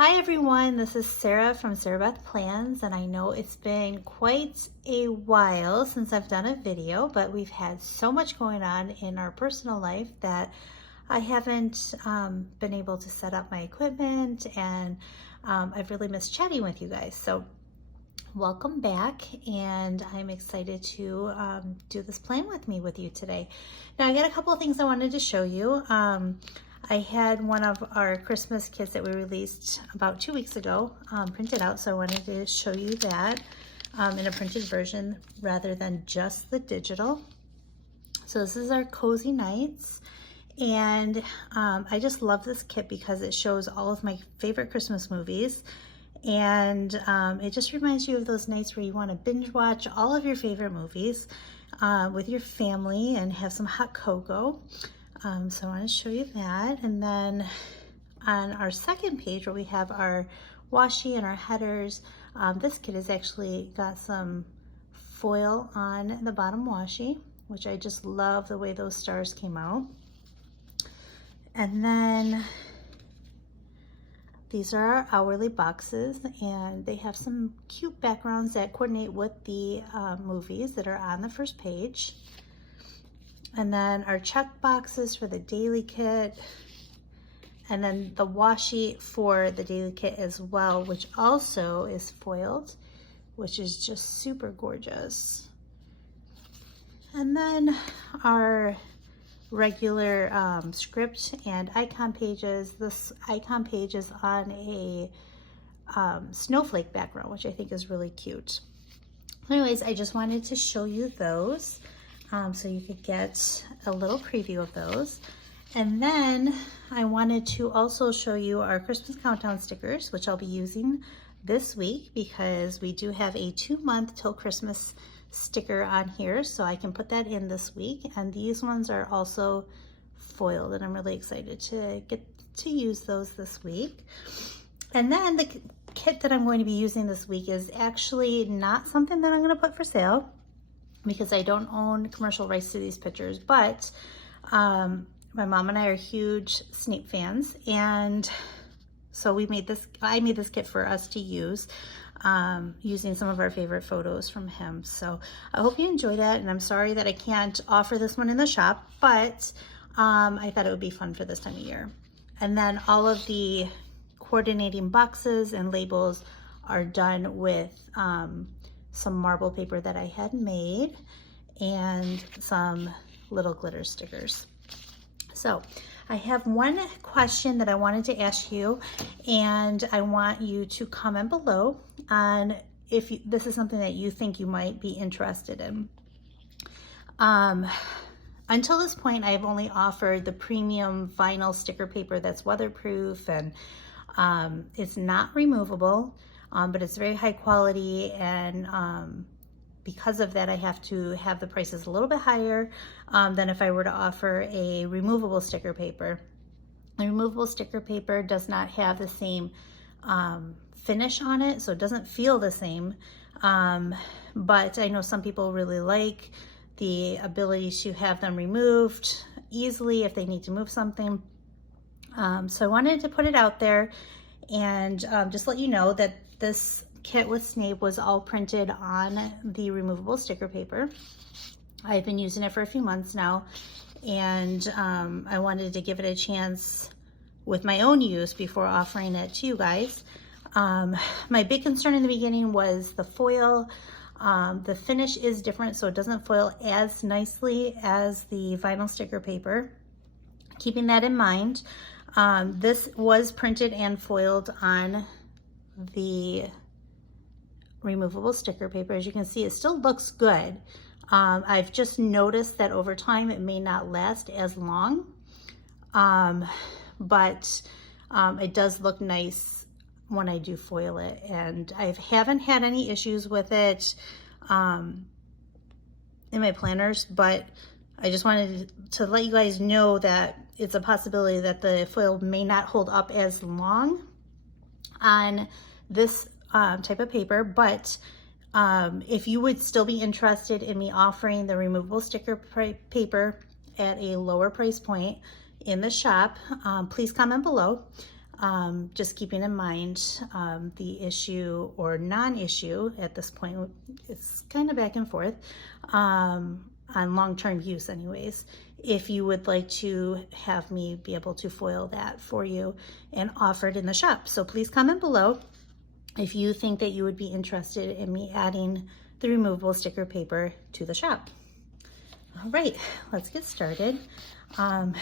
Hi everyone, this is Sarah from Sarah Beth Plans, and I know it's been quite a while since I've done a video, but we've had so much going on in our personal life that I haven't been able to set up my equipment, and I've really missed chatting with you guys. So welcome back, and I'm excited to do this plan with you today. Now I got a couple of things I wanted to show you. I had one of our Christmas kits that we released about 2 weeks ago printed out, so I wanted to show you that in a printed version rather than just the digital. So this is our Cozy Nights, and I just love this kit because it shows all of my favorite Christmas movies, and it just reminds you of those nights where you want to binge watch all of your favorite movies with your family and have some hot cocoa. So I want to show you that. And then on our second page where we have our washi and our headers, this kit has actually got some foil on the bottom washi, which I just love the way those stars came out. And then these are our hourly boxes, and they have some cute backgrounds that coordinate with the movies that are on the first page. And then our check boxes for the daily kit, and then the washi for the daily kit as well, which also is foiled, which is just super gorgeous. And then our regular script and icon pages. This icon page is on a snowflake background, which I think is really cute. Anyways, I just wanted to show you those. So you could get a little preview of those. And then I wanted to also show you our Christmas countdown stickers, which I'll be using this week because we do have a 2-month till Christmas sticker on here, so I can put that in this week. And these ones are also foiled, and I'm really excited to get to use those this week. And then the kit that I'm going to be using this week is actually not something that I'm going to put for sale, because I don't own commercial rights to these pictures, but my mom and I are huge Snape fans, and so I made this kit for us to use using some of our favorite photos from him. So I hope you enjoy that, and I'm sorry that I can't offer this one in the shop, but I thought it would be fun for this time of year. And then all of the coordinating boxes and labels are done with some marble paper that I had made and some little glitter stickers. So I have one question that I wanted to ask you, and I want you to comment below on if this is something that you think you might be interested in. Until this point, I've only offered the premium vinyl sticker paper that's weatherproof, and it's not removable. But it's very high quality, and because of that, I have to have the prices a little bit higher than if I were to offer a removable sticker paper. The removable sticker paper does not have the same finish on it, so it doesn't feel the same. But I know some people really like the ability to have them removed easily if they need to move something. So I wanted to put it out there and just let you know that this kit with Snape was all printed on the removable sticker paper. I've been using it for a few months now, and I wanted to give it a chance with my own use before offering it to you guys. My big concern in the beginning was the foil. The finish is different, so it doesn't foil as nicely as the vinyl sticker paper. Keeping that in mind, this was printed and foiled on the removable sticker paper. As you can see, it still looks good. I've just noticed that over time it may not last as long, but it does look nice when I do foil it, and I haven't had any issues with it in my planners, but I just wanted to let you guys know that it's a possibility that the foil may not hold up as long on this type of paper. But if you would still be interested in me offering the removable sticker paper at a lower price point in the shop, please comment below. Just keeping in mind the issue or non-issue at this point, it's kind of back and forth on long-term use anyways. If you would like to have me be able to foil that for you and offer it in the shop. So please comment below if you think that you would be interested in me adding the removable sticker paper to the shop. All right, let's get started. I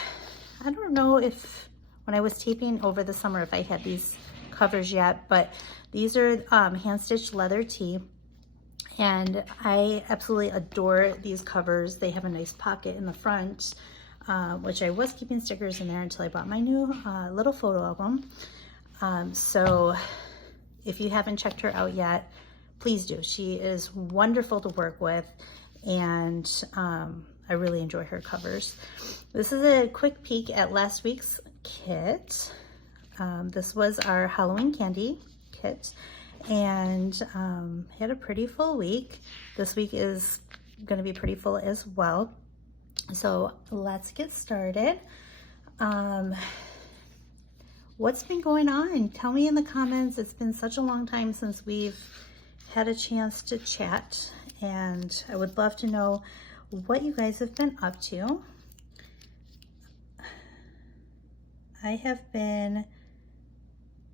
don't know if when I was taping over the summer if I had these covers yet, but these are hand-stitched leather tee, and I absolutely adore these covers. They have a nice pocket in the front, which I was keeping stickers in there until I bought my new little photo album. So if you haven't checked her out yet, please do. She is wonderful to work with, and I really enjoy her covers. This is a quick peek at last week's kit. This was our Halloween candy kit, and had a pretty full week. This week is going to be pretty full as well. So let's get started. What's been going on? Tell me in the comments. It's been such a long time since we've had a chance to chat, and I would love to know what you guys have been up to. I have been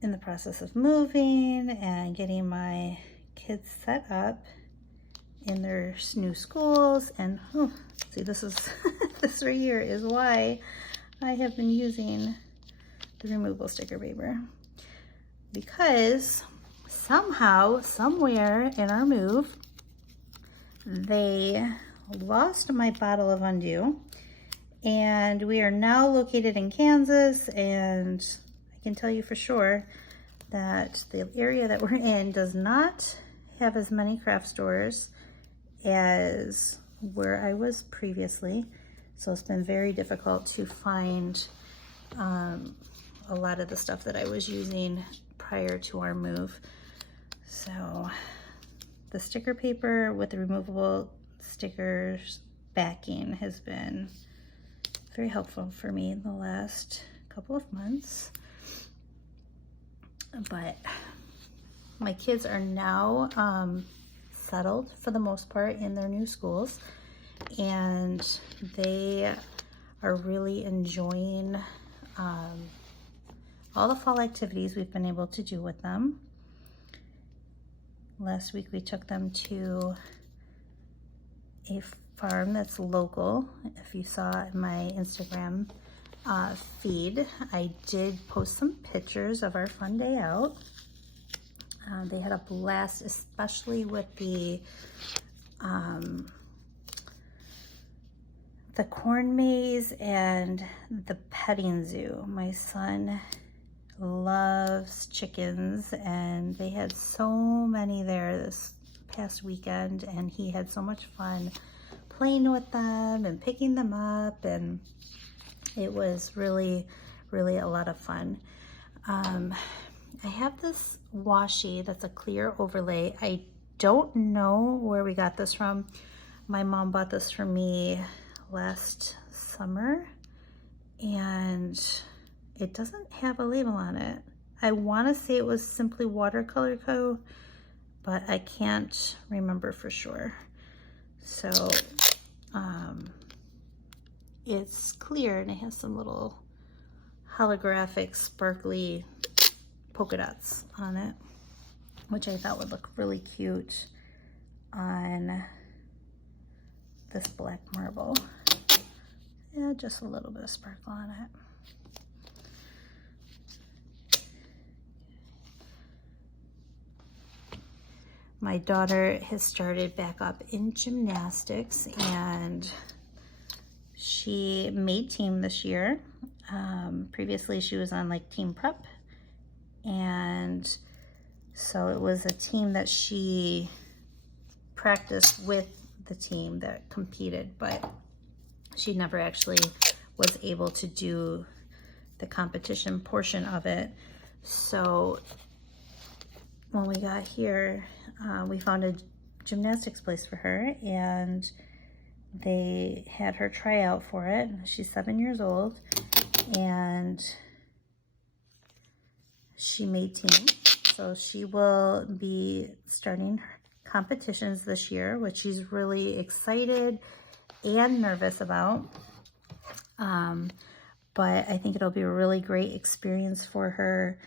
in the process of moving and getting my kids set up in their new schools, and see, this is this right here is why I have been using the removable sticker paper, because somehow, somewhere in our move, they lost my bottle of Undo, and we are now located in Kansas, and I can tell you for sure that the area that we're in does not have as many craft stores as where I was previously, so it's been very difficult to find a lot of the stuff that I was using prior to our move. So the sticker paper with the removable stickers backing has been very helpful for me in the last couple of months. But my kids are now settled for the most part in their new schools, and they are really enjoying all the fall activities we've been able to do with them. Last week we took them to a farm that's local. If you saw in my Instagram feed, I did post some pictures of our fun day out. They had a blast, especially with the corn maze and the petting zoo. My son loves chickens, and they had so many there this past weekend, and he had so much fun playing with them and picking them up, and it was really, really a lot of fun. I have this washi that's a clear overlay. I don't know where we got this from. My mom bought this for me last summer, and it doesn't have a label on it. I want to say it was Simply Watercolor Co., but I can't remember for sure. So it's clear, and it has some little holographic sparkly polka dots on it, which I thought would look really cute on this black marble. Yeah, just a little bit of sparkle on it. My daughter has started back up in gymnastics, and she made team this year. Previously she was on like team prep, and so it was a team that she practiced with the team that competed, but she never actually was able to do the competition portion of it. So when we got here, we found a gymnastics place for her, and they had her try out for it. She's 7 years old, and she made team. So she will be starting her competitions this year, which she's really excited and nervous about. But I think it'll be a really great experience for her.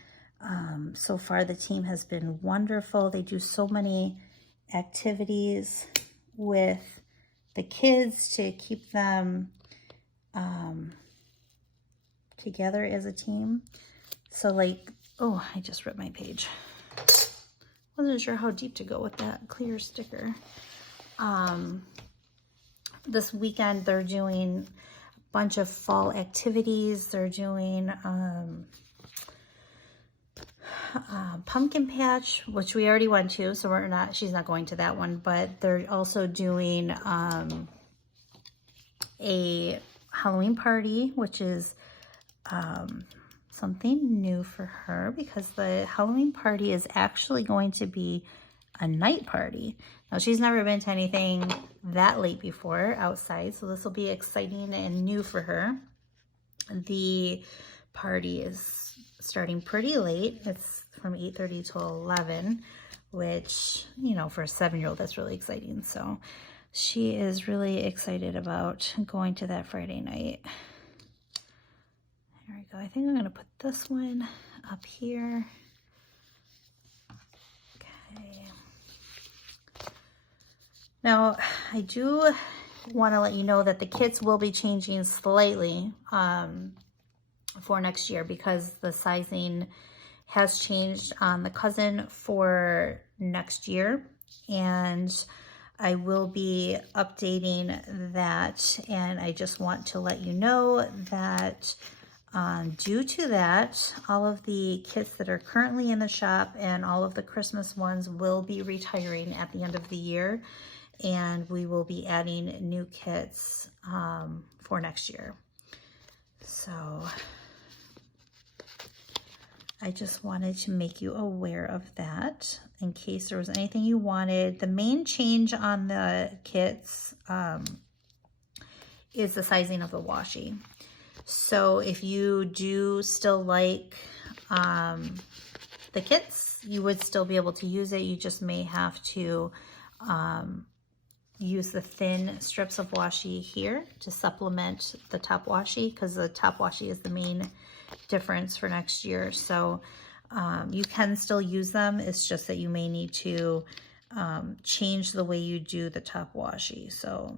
So far, the team has been wonderful. They do so many activities with the kids to keep them together as a team. So like, oh, I just ripped my page. Wasn't sure how deep to go with that clear sticker. This weekend they're doing a bunch of fall activities. They're doing pumpkin patch, which we already went to, so she's not going to that one, but they're also doing a Halloween party, which is something new for her, because the Halloween party is actually going to be a night party. Now, she's never been to anything that late before outside, so this will be exciting and new for her. The party is starting pretty late. It's from 8:30 to 11, which, you know, for a 7-year-old, that's really exciting. So she is really excited about going to that Friday night. There we go. I think I'm going to put this one up here. Okay. Now, I do want to let you know that the kits will be changing slightly for next year, because the sizing has changed on the cousin for next year, and I will be updating that. And I just want to let you know that due to that, all of the kits that are currently in the shop and all of the Christmas ones will be retiring at the end of the year, and we will be adding new kits for next year. So I just wanted to make you aware of that in case there was anything you wanted. The main change on the kits is the sizing of the washi. So if you do still like the kits, you would still be able to use it. You just may have to use the thin strips of washi here to supplement the top washi, because the top washi is the main difference for next year. So you can still use them. It's just that you may need to change the way you do the top washi. So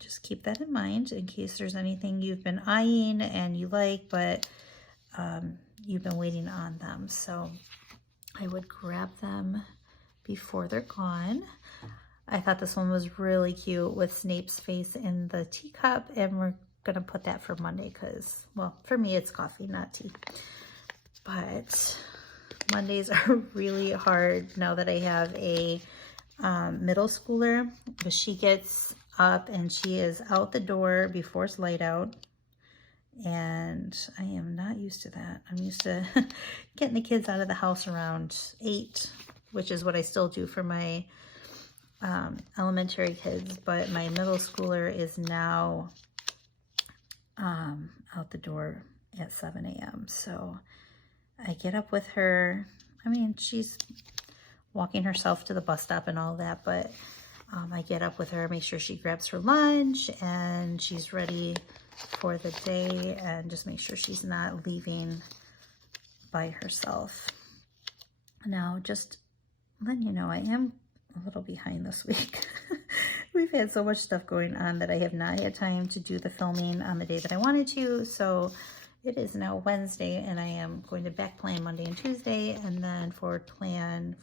just keep that in mind in case there's anything you've been eyeing and you like, but you've been waiting on them. So I would grab them before they're gone. I thought this one was really cute with Snape's face in the teacup, and we're going to put that for Monday because, well, for me it's coffee, not tea. But Mondays are really hard now that I have a middle schooler, because she gets up and she is out the door before it's light out, and I am not used to that. I'm used to getting the kids out of the house around 8, which is what I still do for my elementary kids, but my middle schooler is now out the door at 7 a.m. So I get up with her. I mean, she's walking herself to the bus stop and all that, but I get up with her, make sure she grabs her lunch and she's ready for the day, and just make sure she's not leaving by herself. Now, just letting you know, I am a little behind this week. We've had so much stuff going on that I have not had time to do the filming on the day that I wanted to. So it is now Wednesday, and I am going to back plan Monday and Tuesday, and then forward plan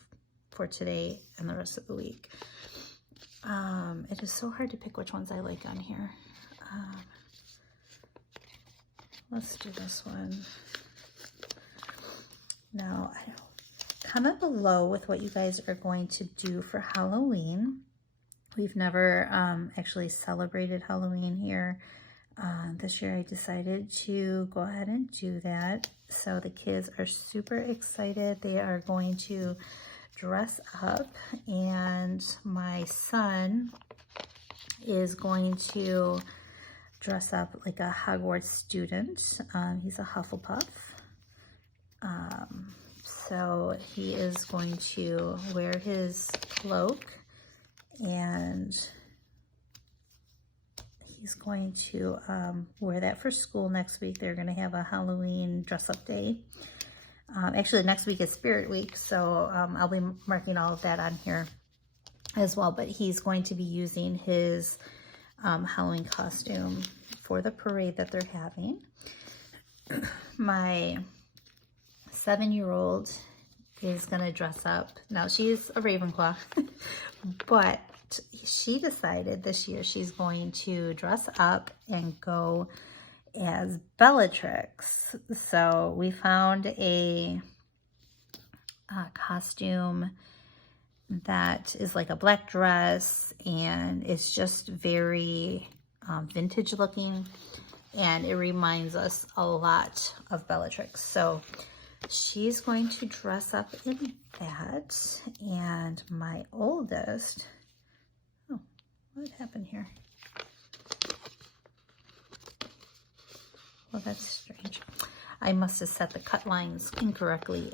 for today and the rest of the week. It is so hard to pick which ones I like on here. Let's do this one. Now, comment below with what you guys are going to do for Halloween. We've never actually celebrated Halloween here. This year I decided to go ahead and do that. So the kids are super excited. They are going to dress up, and my son is going to dress up like a Hogwarts student. He's a Hufflepuff. So he is going to wear his cloak, and he's going to wear that for school next week. They're going to have a Halloween dress-up day. Actually, next week is Spirit Week, so I'll be marking all of that on here as well. But he's going to be using his Halloween costume for the parade that they're having. My 7-year-old is going to dress up. Now, she's a Ravenclaw, but she decided this year she's going to dress up and go as Bellatrix. So we found a costume that is like a black dress, and it's just very vintage looking, and it reminds us a lot of Bellatrix. So she's going to dress up in that, and my oldest, oh, what happened here? Well, that's strange. I must have set the cut lines incorrectly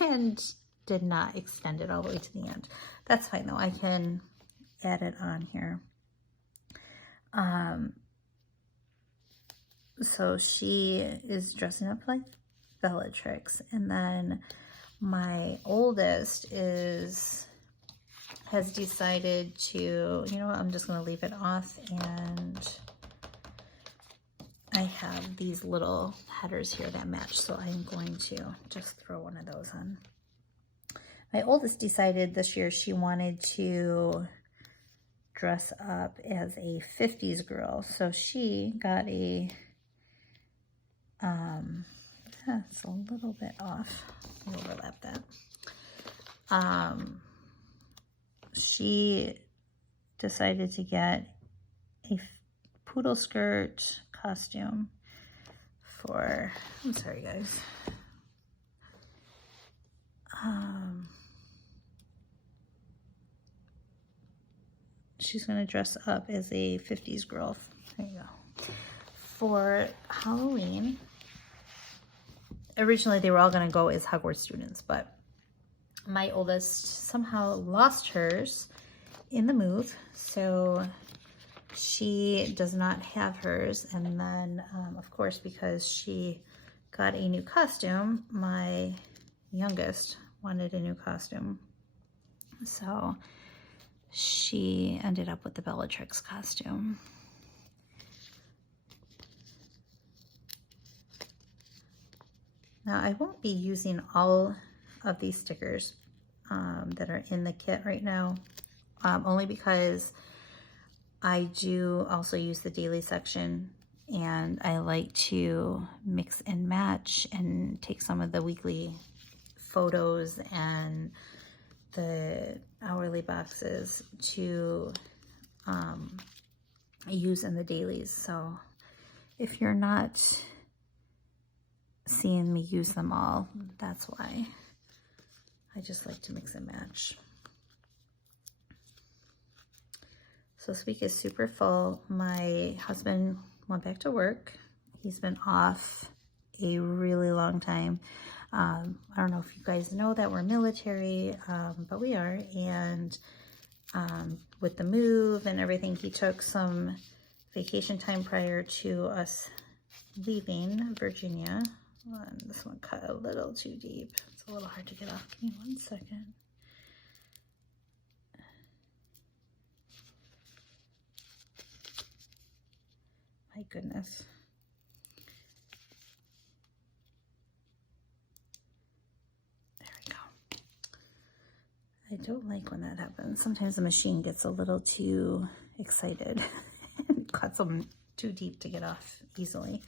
and did not extend it all the way to the end. That's fine though, I can add it on here. So she is dressing up like Bellatrix, and then my oldest has decided to, you know what, I'm just going to leave it off, and I have these little headers here that match, so I'm going to just throw one of those on. My oldest decided this year she wanted to dress up as a 50s girl, so she got a, it's a little bit off, overlap that. She decided to get a poodle skirt costume for, I'm sorry guys, she's going to dress up as a 50s girl. There you go. For Halloween, originally they were all going to go as Hogwarts students, but my oldest somehow lost hers in the move, so she does not have hers. And then, of course, because she got a new costume, my youngest wanted a new costume, so she ended up with the Bellatrix costume. Now, I won't be using all of these stickers that are in the kit right now, only because I do also use the daily section, and I like to mix and match and take some of the weekly photos and the hourly boxes to use in the dailies. So if you're not seeing me use them all, that's why. I just like to mix and match. So this week is super full. My husband went back to work. He's been off a really long time. I don't know if you guys know that we're military, but we are. And with the move and everything, he took some vacation time prior to us leaving Virginia. This one cut a little too deep. It's a little hard to get off. Give me 1 second. My goodness. There we go. I don't like when that happens. Sometimes the machine gets a little too excited and cuts them too deep to get off easily.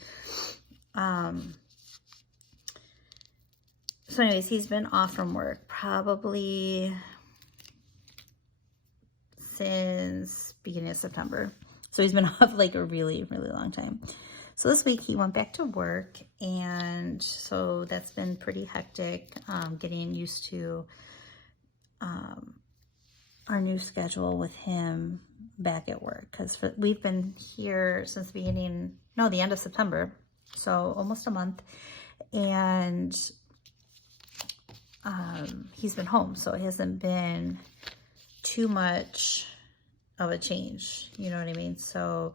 So anyways, he's been off from work probably since beginning of September. So he's been off like a really, really long time. So this week he went back to work, and so that's been pretty hectic, getting used to our new schedule with him back at work, because we've been here since the end of September, so almost a month. And he's been home, so it hasn't been too much of a change, you know what I mean? So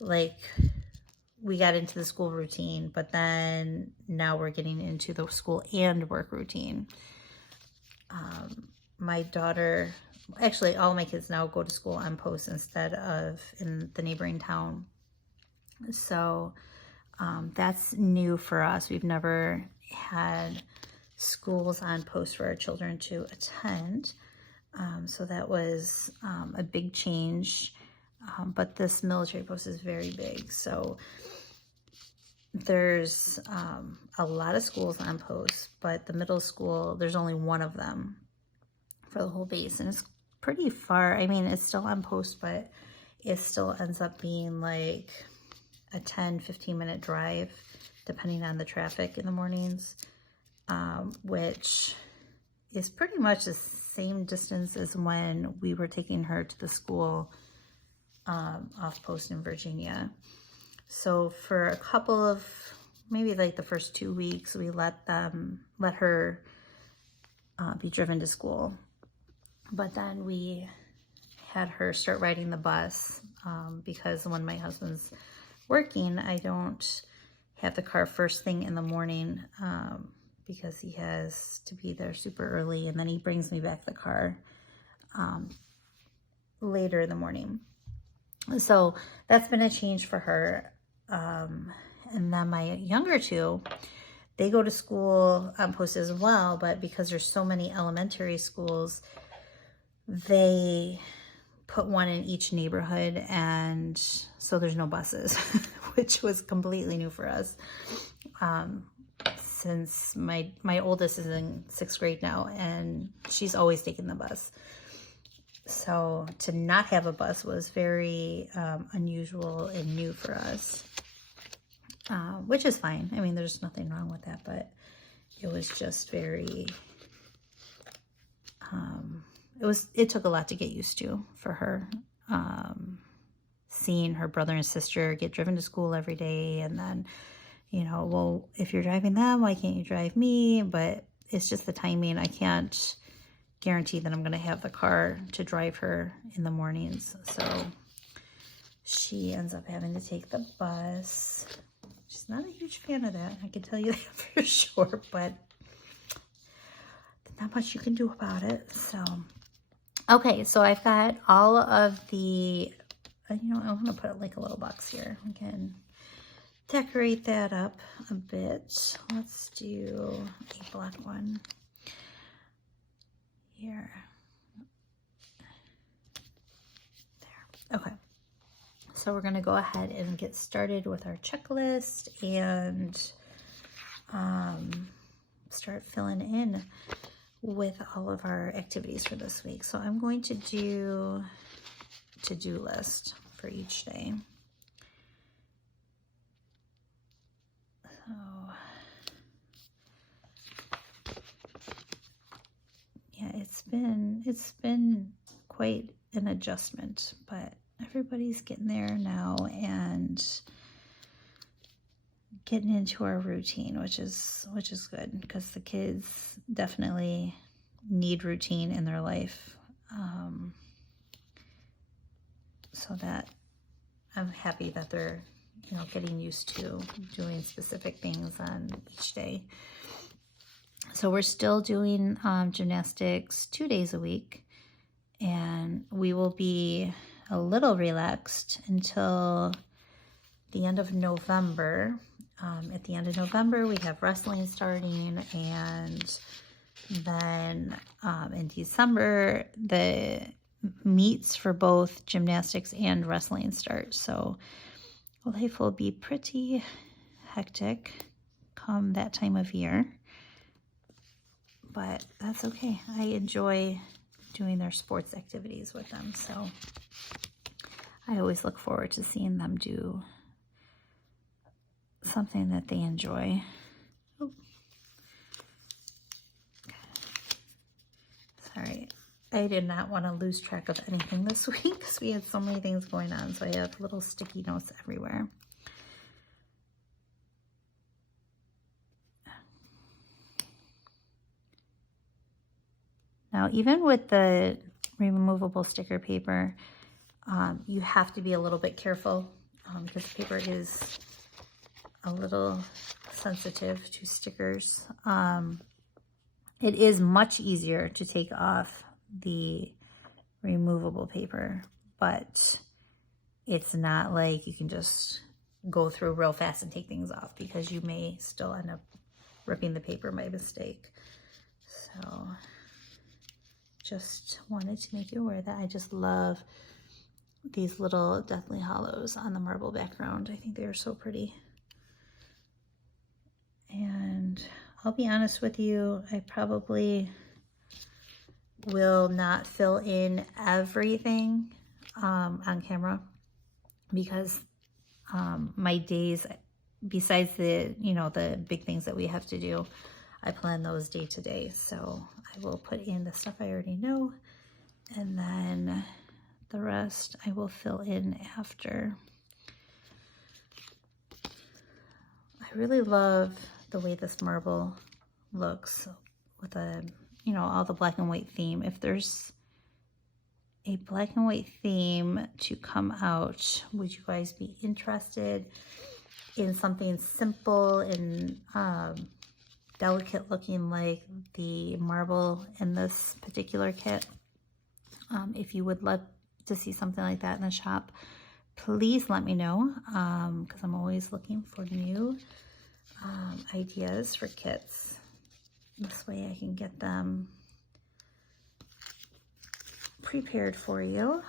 like we got into the school routine, but then now we're getting into the school and work routine. My daughter, actually all my kids now go to school on post instead of in the neighboring town. So that's new for us. We've never had schools on post for our children to attend. So that was a big change. But this military post is very big. So there's a lot of schools on post, but the middle school, there's only one of them for the whole base. And it's pretty far. I mean, it's still on post, but it still ends up being like a 10-15 minute drive, depending on the traffic in the mornings, which is pretty much the same distance as when we were taking her to the school off post in Virginia. So for a couple of, maybe like the first 2 weeks, we let her be driven to school. But then we had her start riding the bus because when my husband's working, I don't have the car first thing in the morning because he has to be there super early, and then he brings me back the car later in the morning. So that's been a change for her. And then my younger two, they go to school on post as well, but because there's so many elementary schools, they put one in each neighborhood, and so there's no buses, which was completely new for us. Since my oldest is in 6th grade now, and she's always taken the bus. So to not have a bus was very unusual and new for us, which is fine. I mean, there's nothing wrong with that, but it was just very, it took a lot to get used to for her, seeing her brother and sister get driven to school every day, and then, you know, well, if you're driving them, why can't you drive me? But it's just the timing. I can't guarantee that I'm going to have the car to drive her in the mornings. So she ends up having to take the bus. She's not a huge fan of that, I can tell you that for sure, but not much you can do about it. So, okay, so I've got all of the, you know, I'm going to put like a little box here. We can decorate that up a bit. Let's do a black one here. There. Okay. So we're going to go ahead and get started with our checklist and start filling in with all of our activities for this week. So I'm going to do to-do list for each day. So yeah, it's been quite an adjustment, but everybody's getting there now and getting into our routine, which is good, because the kids definitely need routine in their life. So that I'm happy that they're, you know, getting used to doing specific things on each day. So we're still doing gymnastics 2 days a week, and we will be a little relaxed until the end of November. At the end of November, we have wrestling starting, and then in December, the meets for both gymnastics and wrestling start. So life will be pretty hectic come that time of year, but that's okay. I enjoy doing their sports activities with them, so I always look forward to seeing them do something that they enjoy. Oh. Sorry, I did not want to lose track of anything this week because we had so many things going on, so I have little sticky notes everywhere. Now, even with the removable sticker paper, you have to be a little bit careful because the paper is a little sensitive to stickers. It is much easier to take off the removable paper, but it's not like you can just go through real fast and take things off because you may still end up ripping the paper by mistake. So just wanted to make you aware that I just love these little Deathly Hallows on the marble background. I think they are so pretty. And I'll be honest with you, I probably will not fill in everything on camera because my days, besides the, the big things that we have to do, I plan those day to day. So I will put in the stuff I already know, and then the rest I will fill in after. I really love the way this marble looks with a, all the black and white theme. If there's a black and white theme to come out, would you guys be interested in something simple and delicate looking like the marble in this particular kit? If you would love to see something like that in the shop, please let me know, because I'm always looking for new ideas for kits. This way I can get them prepared for you.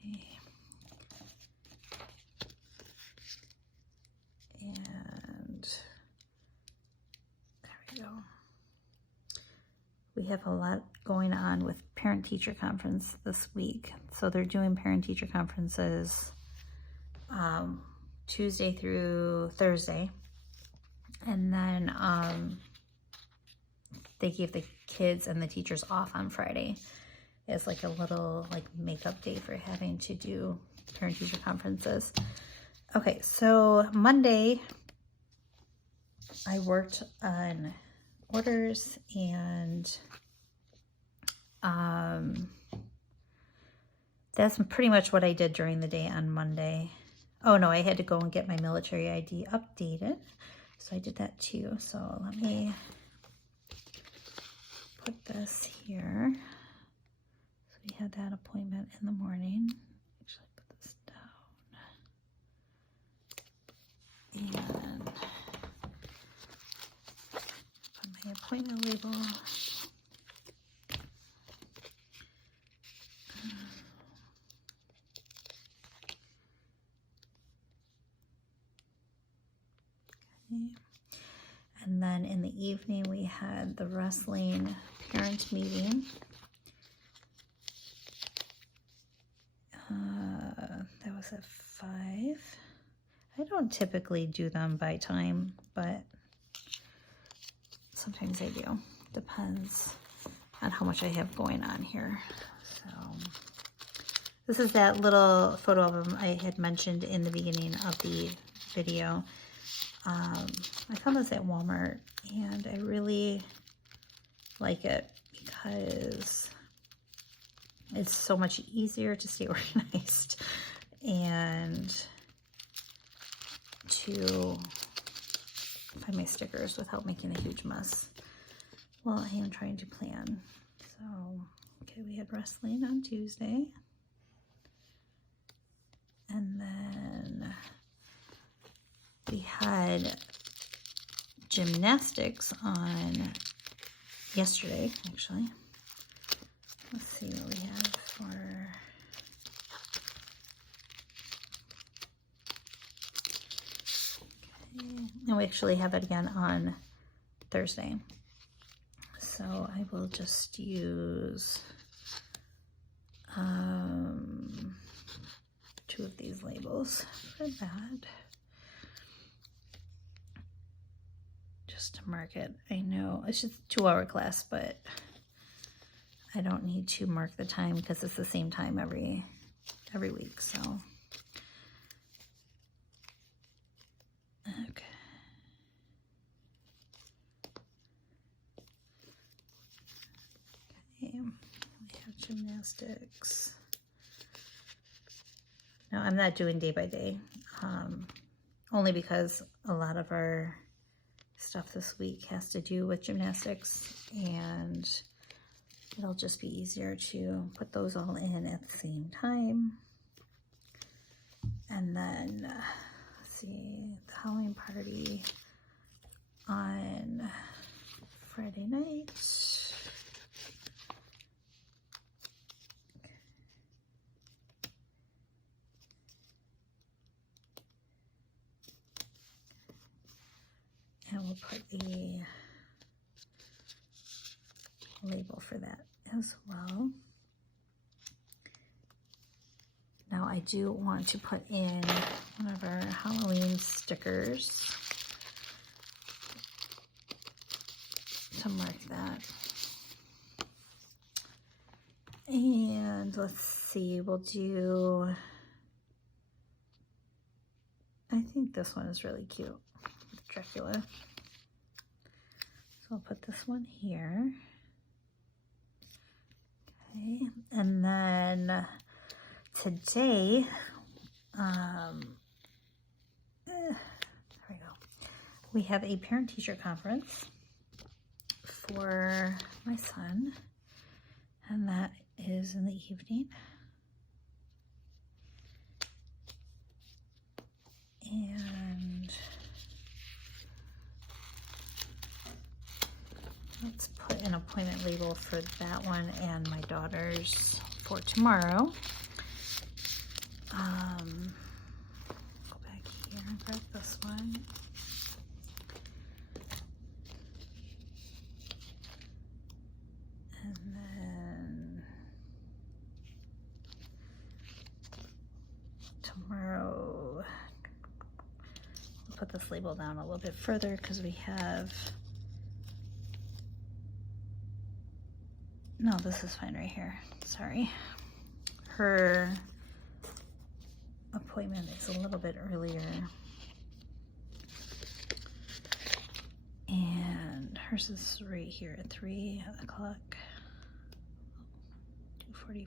Okay. And there we go. We have a lot going on with parent-teacher conference this week. So they're doing parent-teacher conferences Tuesday through Thursday. And then they give the kids and the teachers off on Friday. It's like a little makeup day for having to do parent-teacher conferences. Okay, so Monday I worked on orders, and that's pretty much what I did during the day on Monday. Oh no, I had to go and get my military ID updated, so I did that too. So let me put this here. So we had that appointment in the morning. Actually put this down. And put my appointment label. And then in the evening we had the wrestling parent meeting. That was at 5. I don't typically do them by time, but sometimes I do. Depends on how much I have going on here. So this is that little photo album I had mentioned in the beginning of the video. I found this at Walmart, and I really like it because it's so much easier to stay organized and to find my stickers without making a huge mess while I am trying to plan. So, okay, we had wrestling on Tuesday, and then we had gymnastics on yesterday, actually. Let's see what we have for... Okay. And we actually have it again on Thursday. So I will just use 2 of these labels for that. Just to mark it. I know it's just a 2-hour class, but I don't need to mark the time because it's the same time every week. So okay. gymnastics. No, I'm not doing day by day, only because a lot of our stuff this week has to do with gymnastics, and it'll just be easier to put those all in at the same time. And then, let's see, the Halloween party on Friday night. And we'll put a label for that as well. Now I do want to put in one of our Halloween stickers to mark that. And let's see, we'll do, I think this one is really cute, Dracula. So I'll put this one here. Okay, and then today, there we go. We have a parent-teacher conference for my son, and that is in the evening. And let's put an appointment label for that one and my daughter's for tomorrow. Go back here and grab this one. And then tomorrow, we'll put this label down a little bit further because we have, no, this is fine right here, sorry. Her appointment is a little bit earlier, and hers is right here at 3 o'clock, 2:45.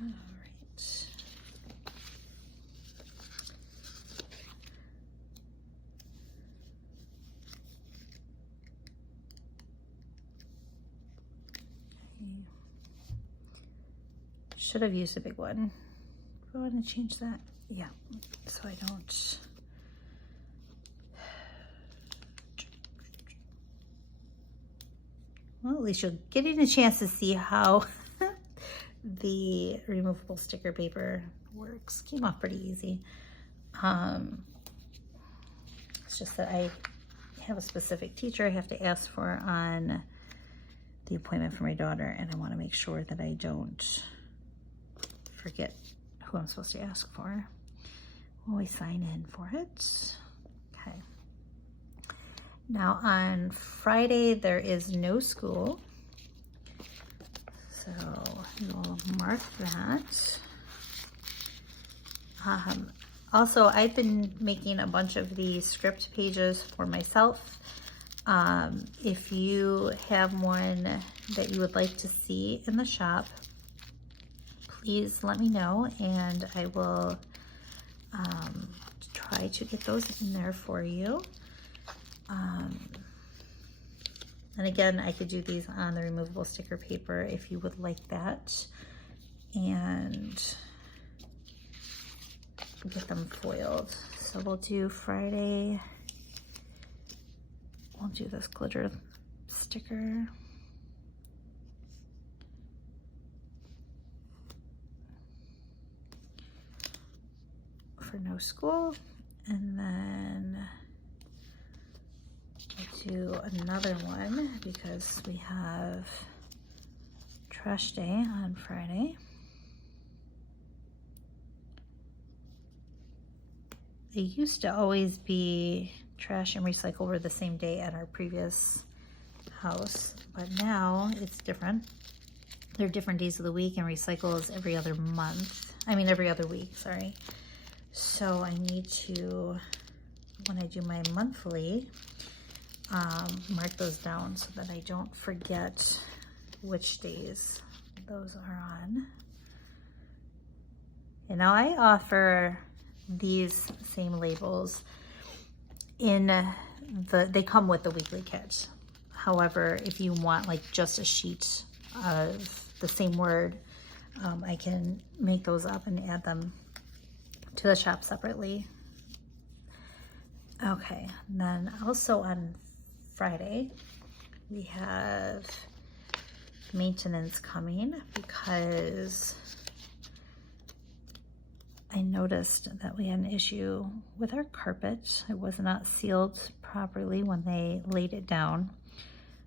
All right. Should have used a big one. Do I want to change that? Yeah, so I don't. Well, at least you're getting a chance to see how the removable sticker paper works. Came off pretty easy. It's just that I have a specific teacher I have to ask for on the appointment for my daughter, and I want to make sure that I don't forget who I'm supposed to ask for. Always sign in for it. Okay. Now on Friday there is no school, so you'll mark that. Also, I've been making a bunch of these script pages for myself. If you have one that you would like to see in the shop, please let me know, and I will try to get those in there for you. And again, I could do these on the removable sticker paper if you would like that, and get them foiled. So we'll do Friday, we'll do this glitter sticker. For no school, and then we'll do another one because we have trash day on Friday. They used to always be trash and recycle were the same day at our previous house, but now it's different. They're different days of the week, and recycle is every other month. I mean, every other week, sorry. So I need to, when I do my monthly, mark those down so that I don't forget which days those are on. And now I offer these same labels in they come with the weekly kit. However, if you want like just a sheet of the same word, I can make those up and add them to the shop separately. Okay, and then also on Friday, we have maintenance coming because I noticed that we had an issue with our carpet. It was not sealed properly when they laid it down.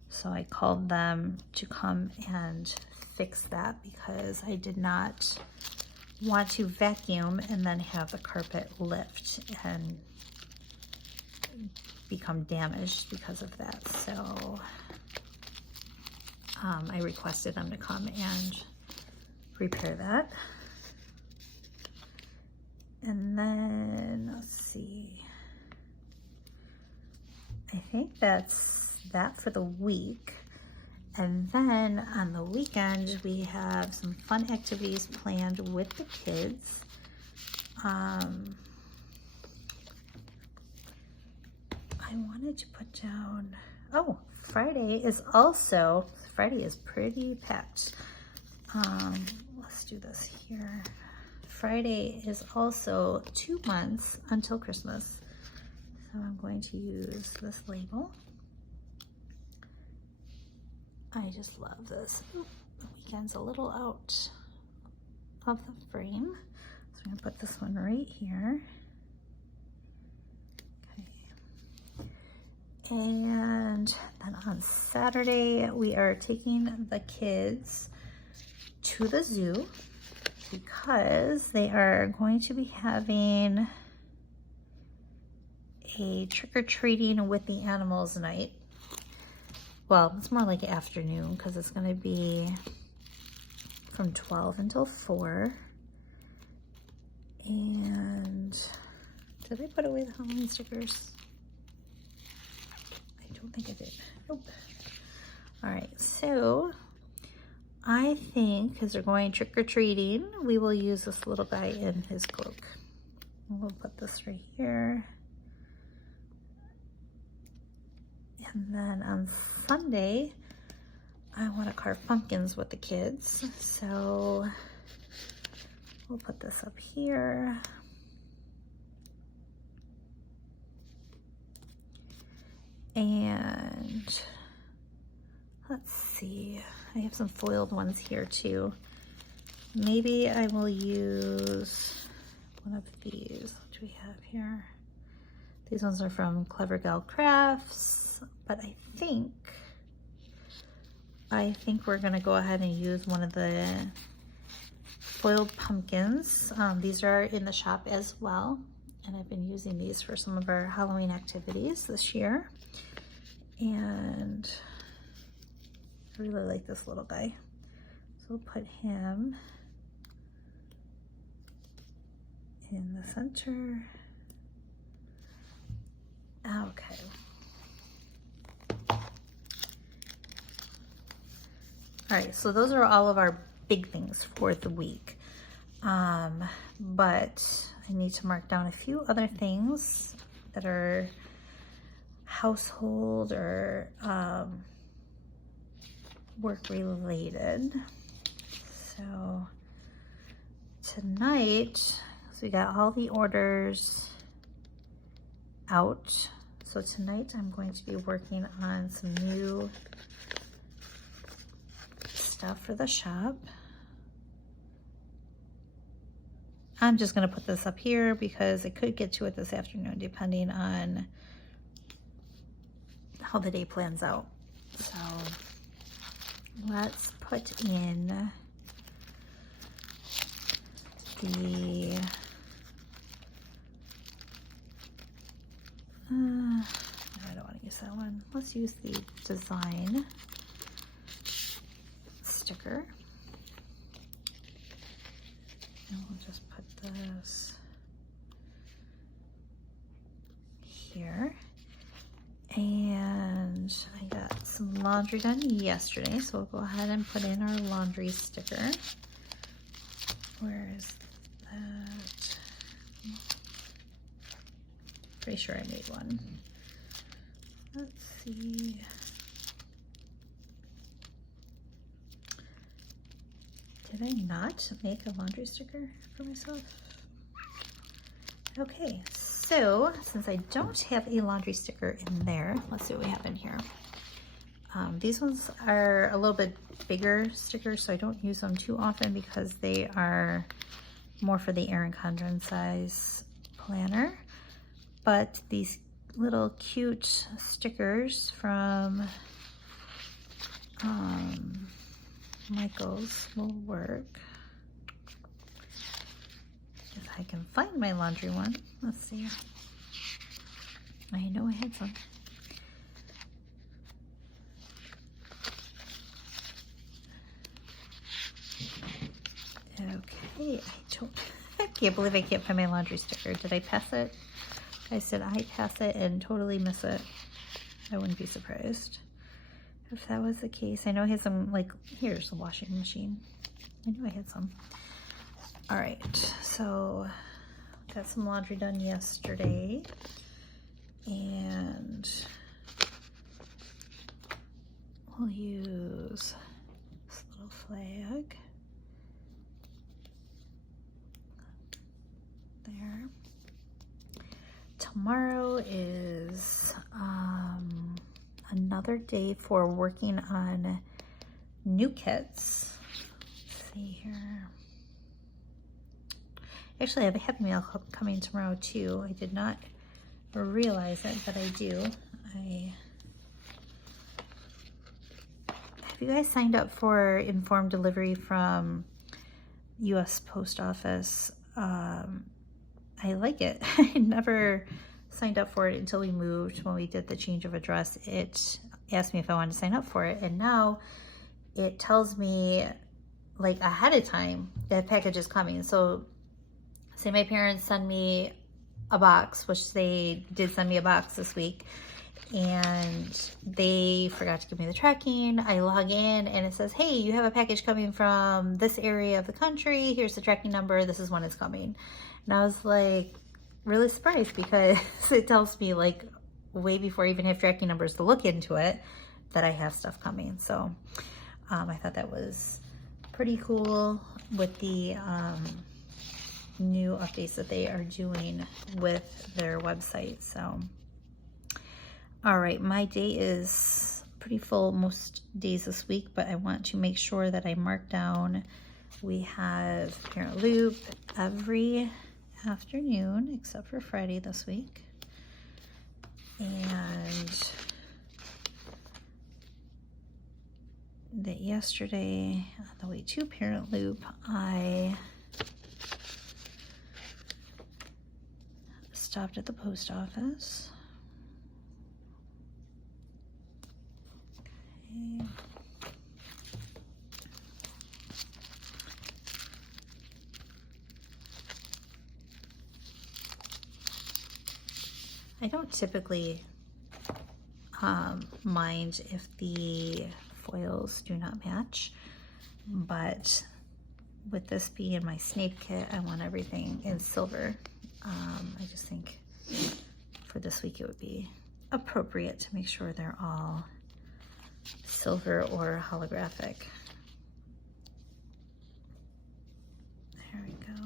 So I called them to come and fix that because I did not want to vacuum and then have the carpet lift and become damaged because of that. So I requested them to come and repair that. And then, let's see, I think that's that for the week. And then on the weekend, we have some fun activities planned with the kids. I wanted to put down, oh, Friday is pretty packed. Let's do this here. Friday is also 2 months until Christmas. So I'm going to use this label. I just love this. Ooh, the weekend's a little out of the frame. So I'm gonna put this one right here. Okay. And then on Saturday, we are taking the kids to the zoo because they are going to be having a trick-or-treating with the animals night. Well, it's more like afternoon because it's going to be from 12 until 4. And did I put away the Halloween stickers? I don't think I did. Nope. All right, so I think because they're going trick-or-treating, we will use this little guy in his cloak. We'll put this right here. And then on Sunday, I want to carve pumpkins with the kids. So we'll put this up here. And let's see, I have some foiled ones here too. Maybe I will use one of these. What do we have here? These ones are from Clever Gal Crafts, but I think we're gonna go ahead and use one of the foiled pumpkins. These are in the shop as well, and I've been using these for some of our Halloween activities this year. And I really like this little guy. So we'll put him in the center. Okay. All right, so those are all of our big things for the week. But I need to mark down a few other things that are household or work related. So tonight, so we got all the orders out. So tonight I'm going to be working on some new stuff for the shop. I'm just going to put this up here because I could get to it this afternoon depending on how the day plans out. So let's put in the I don't want to use that one. Let's use the design sticker. And we'll just put this here. And some laundry done yesterday, so we'll go ahead and put in our laundry sticker. Where is that? Pretty sure I made one. Let's see. Did I not make a laundry sticker for myself? Okay, so since I don't have a laundry sticker in there, let's see what we have in here. These ones are a little bit bigger stickers, so I don't use them too often because they are more for the Erin Condren size planner. But these little cute stickers from Michael's will work. If I can find my laundry one. Let's see. I know I had some. Okay, I can't believe I can't find my laundry sticker. Did I pass it? I said I pass it and totally miss it. I wouldn't be surprised if that was the case. I know I had some, like, here's the washing machine. I knew I had some. All right, so got some laundry done yesterday, and we'll use this little flag there. Tomorrow is another day for working on new kits. Let's see here. Actually, I have a Happy Meal coming tomorrow too. I did not realize it, but I do. Have you guys signed up for informed delivery from US Post Office? I like it. I never signed up for it until we moved. When we did the change of address, it asked me if I wanted to sign up for it, and now it tells me like ahead of time that package is coming. So say my parents send me a box, which they did send me a box this week, and they forgot to give me the tracking. I log in and it says, hey, you have a package coming from this area of the country. Here's the tracking number. This is when it's coming. And I was like really surprised because it tells me like way before I even have tracking numbers to look into it that I have stuff coming. So I thought that was pretty cool with the new updates that they are doing with their website. So all right, my day is pretty full most days this week, but I want to make sure that I mark down. We have Parent Loop every afternoon except for Friday this week, and that yesterday on the way to Parent Loop I stopped at the post office. Okay. I don't typically mind if the foils do not match, but with this being my Snape kit, I want everything in silver. I just think for this week it would be appropriate to make sure they're all silver or holographic. There we go.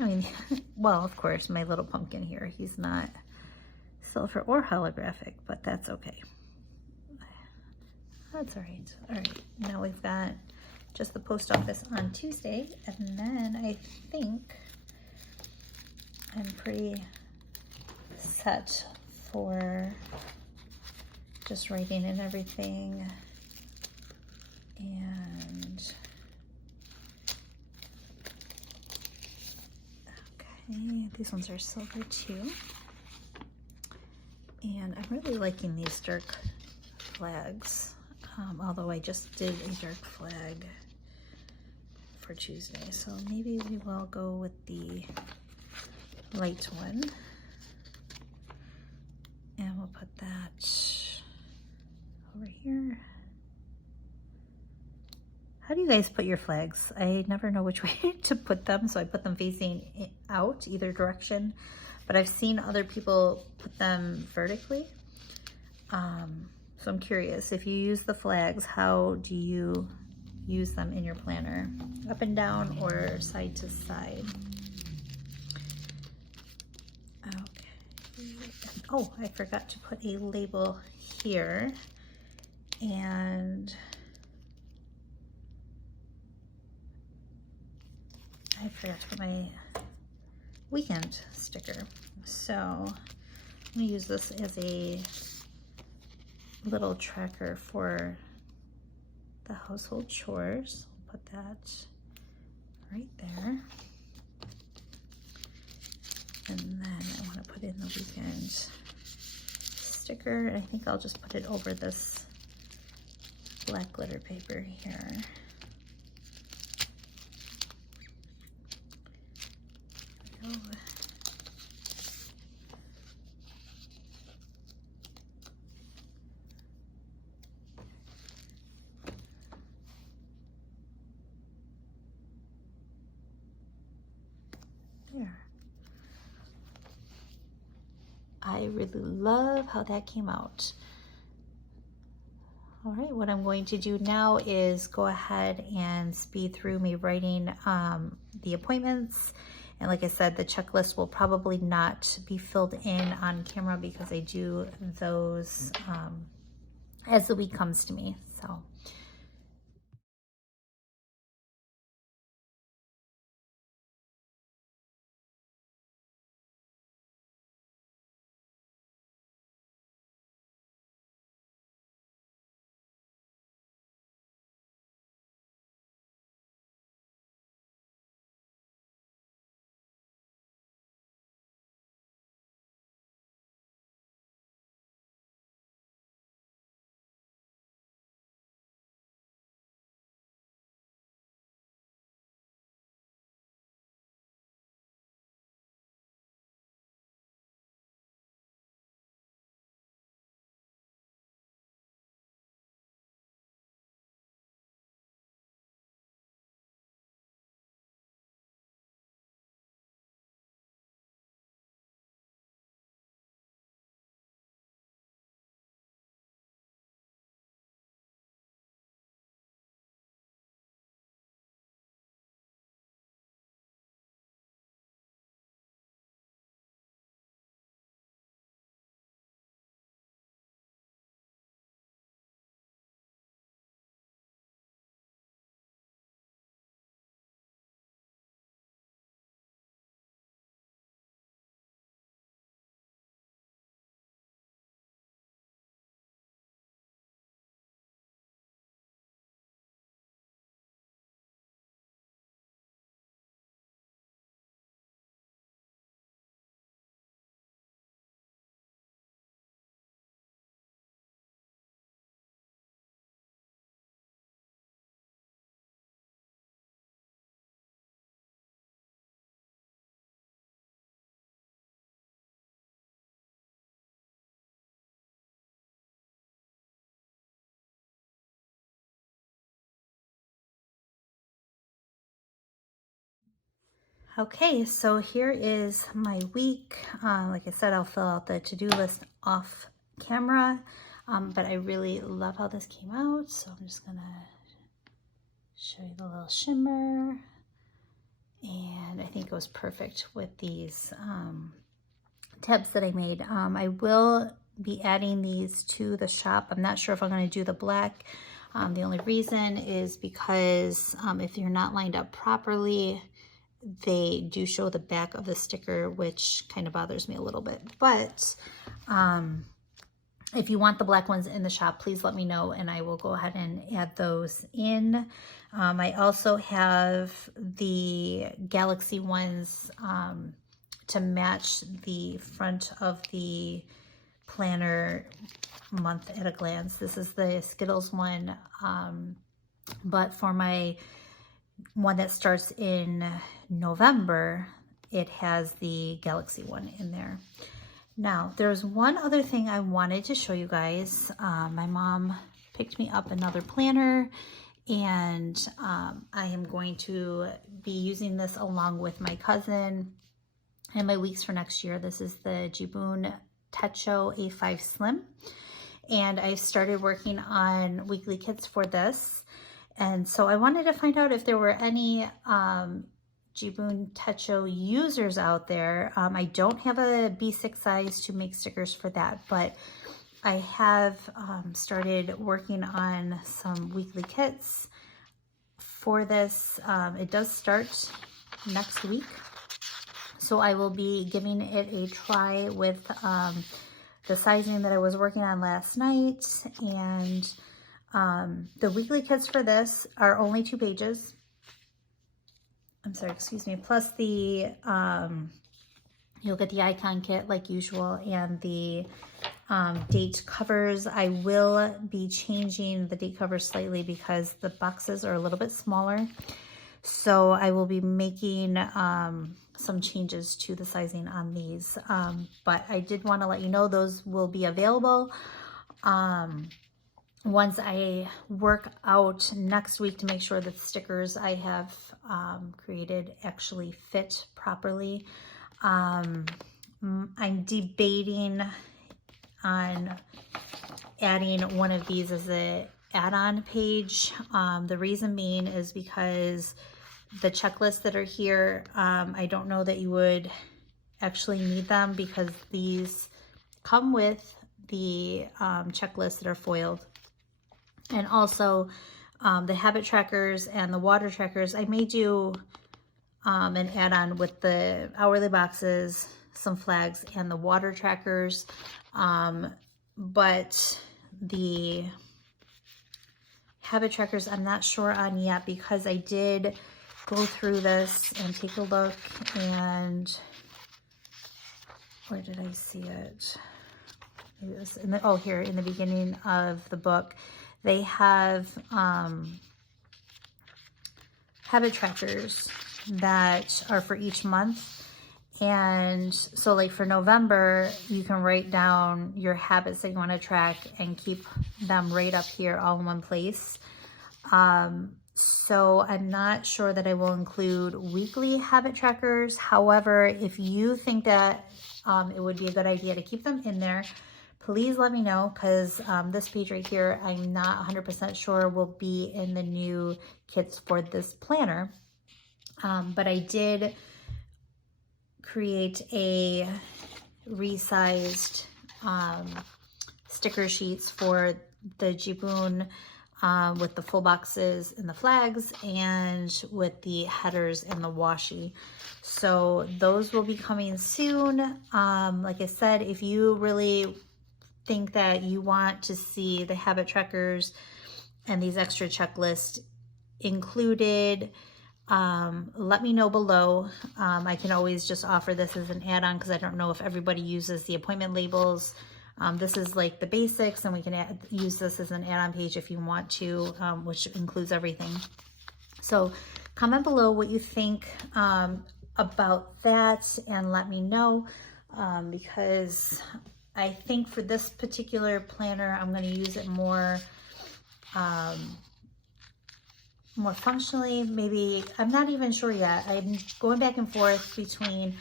I mean, well, of course, my little pumpkin here, he's not silver or holographic, but that's okay. That's all right. All right, now we've got just the post office on Tuesday, and then I think I'm pretty set for just writing and everything. And okay, these ones are silver too. And I'm really liking these dark flags, although I just did a dark flag for Tuesday, so maybe we will go with the light one, and we'll put that over here. How do you guys put your flags? I never know which way to put them, so I put them facing out either direction, but I've seen other people put them vertically. So I'm curious, if you use the flags, how do you use them in your planner? Up and down or side to side? Okay. Oh, I forgot to put a label here. And I forgot to put my weekend sticker. So I'm gonna use this as a little tracker for the household chores. I'll put that right there. And then I want to put in the weekend sticker. I think I'll just put it over this black glitter paper here. There we go. There. I really love how that came out. All right, what I'm going to do now is go ahead and speed through me writing the appointments. And like I said, the checklist will probably not be filled in on camera because I do those as the week comes to me. So. Okay, so here is my week. Like I said, I'll fill out the to-do list off camera, but I really love how this came out. So I'm just gonna show you the little shimmer. And I think it was perfect with these tabs that I made. I will be adding these to the shop. I'm not sure if I'm gonna do the black. The only reason is because if you're not lined up properly, they do show the back of the sticker, which kind of bothers me a little bit. But if you want the black ones in the shop, please let me know and I will go ahead and add those in. I also have the Galaxy ones to match the front of the planner month at a glance. This is the Skittles one, but for my one that starts in November, it has the Galaxy one in there. Now, there's one other thing I wanted to show you guys. My mom picked me up another planner, and I am going to be using this along with my cousin and my weeks for next year. This is the Jibun Techo A5 Slim, and I started working on weekly kits for this. And so I wanted to find out if there were any Jibun Techo users out there. I don't have a B6 size to make stickers for that, but I have started working on some weekly kits for this. It does start next week, so I will be giving it a try with the sizing that I was working on last night. And the weekly kits for this are only 2 pages. I'm sorry, excuse me. Plus the, you'll get the icon kit like usual, and the date covers. I will be changing the date covers slightly because the boxes are a little bit smaller. So I will be making some changes to the sizing on these. But I did want to let you know those will be available. Once I work out next week to make sure that the stickers I have created actually fit properly. I'm debating on adding one of these as an add-on page. The reason being is because the checklists that are here, I don't know that you would actually need them, because these come with the checklists that are foiled. And also the habit trackers and the water trackers, I may do an add-on with the hourly boxes, some flags, and the water trackers. But the habit trackers I'm not sure on yet, because I did go through this and take a look, and where did I see it? Maybe it was in the, oh, here in the beginning of the book. They have habit trackers that are for each month. And so like for November, you can write down your habits that you want to track and keep them right up here all in one place. So I'm not sure that I will include weekly habit trackers. However, if you think that it would be a good idea to keep them in there, please let me know, because this page right here, I'm not 100% sure will be in the new kits for this planner. But I did create a resized sticker sheets for the Jibun with the full boxes and the flags, and with the headers and the washi. So those will be coming soon. Like I said, if you really think that you want to see the habit trackers and these extra checklists included, let me know below. I can always just offer this as an add-on, because I don't know if everybody uses the appointment labels. This is like the basics, and we can use this as an add-on page if you want to, which includes everything. So comment below what you think about that, and let me know, because I think for this particular planner, I'm going to use it more functionally. Maybe, I'm not even sure yet. I'm going back and forth between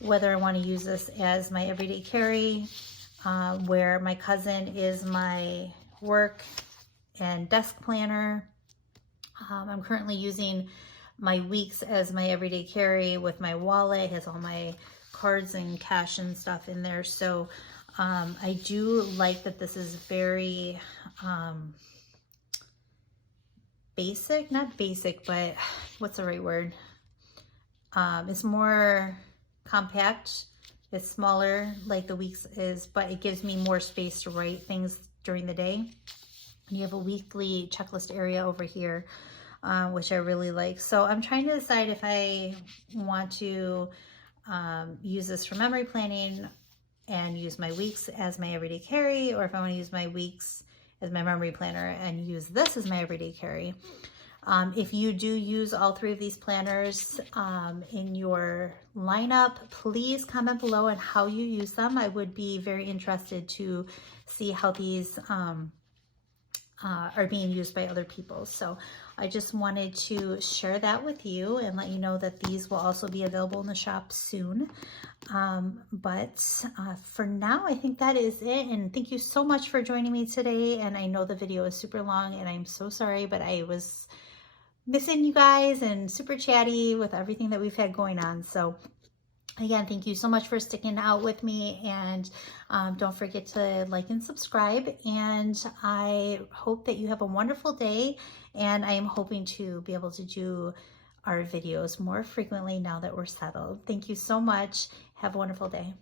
whether I want to use this as my everyday carry, where my cousin is my work and desk planner. I'm currently using my weeks as my everyday carry with my wallet. It has all my cards and cash and stuff in there. So I do like that this is very basic, not basic, but what's the right word? It's more compact. It's smaller like the weeks is, but it gives me more space to write things during the day. And you have a weekly checklist area over here, which I really like. So I'm trying to decide if I want to use this for memory planning and use my weeks as my everyday carry, or if I want to use my weeks as my memory planner and use this as my everyday carry. If you do use all 3 of these planners in your lineup, please comment below on how you use them. I would be very interested to see how these are being used by other people. So I just wanted to share that with you and let you know that these will also be available in the shop soon. But for now, I think that is it. And thank you so much for joining me today. And I know the video is super long and I'm so sorry, but I was missing you guys and super chatty with everything that we've had going on. So again, thank you so much for sticking out with me, and don't forget to like and subscribe, and I hope that you have a wonderful day, and I am hoping to be able to do our videos more frequently now that we're settled. Thank you so much. Have a wonderful day.